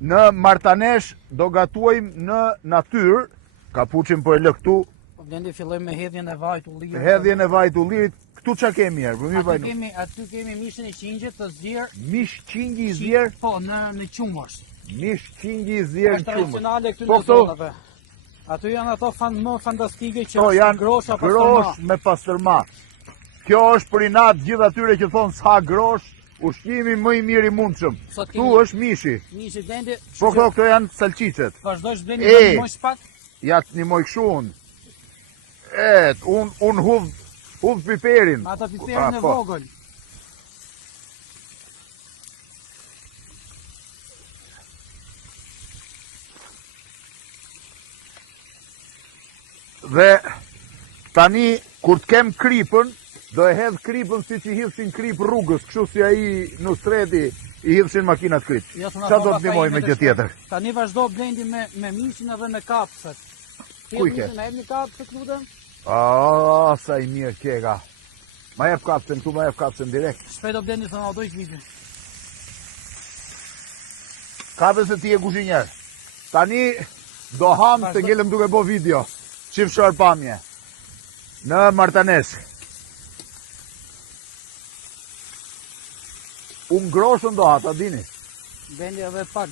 Në Martanesh do gatuajmë në natyrë, kapuçin po e lë këtu. Po blendi fillojmë me hedhjen e vajt ullirit. Hedhjen e vajt ullirit, këtu çka kemi herë? Aty kemi mishin e qingjet të zgjer. Mish qingji i zgjer? Po, në qumë është. Mish qingji i zgjer në qumë. Tradicionale këtu në zonave. Aty janë ato më fantastike që janë grosha grosh me pastërma. Kjo është për inat gjithë atyre që thonë s'ha grosh, ushqimi më i mirë i mundshëm. Ktu është mishi. Mishi blendi. Po këto janë salcicet. Vazhdojsh blendi të moj pak. Ja të një moj këshu unë. Unë hudh piperin. Ata piperin e vogël. Dhe tani, kur të kem kripën, do e hedh kripën si që i hidhshin krip rrugës, kështu si ai Nustreti i hidhshin makinat krip. Qa do të ndihmoj me gjë tjetër? Tani vazhdo blendi me mishin edhe me kapsët. Kuj ke? Me ebni kapsët, lutem? Sa i mirë kjega. Ma jep kapsën, tu ma jep kapsën direkt. Shpejt do blendi të nga dojsh mishin. Kapës e ti e kushinjer. Tani, do ham të ngellëm duke bo video. Qif sharpamje. Në Martanesh. Unë groshën do hata, dini? Blendi edhe pak.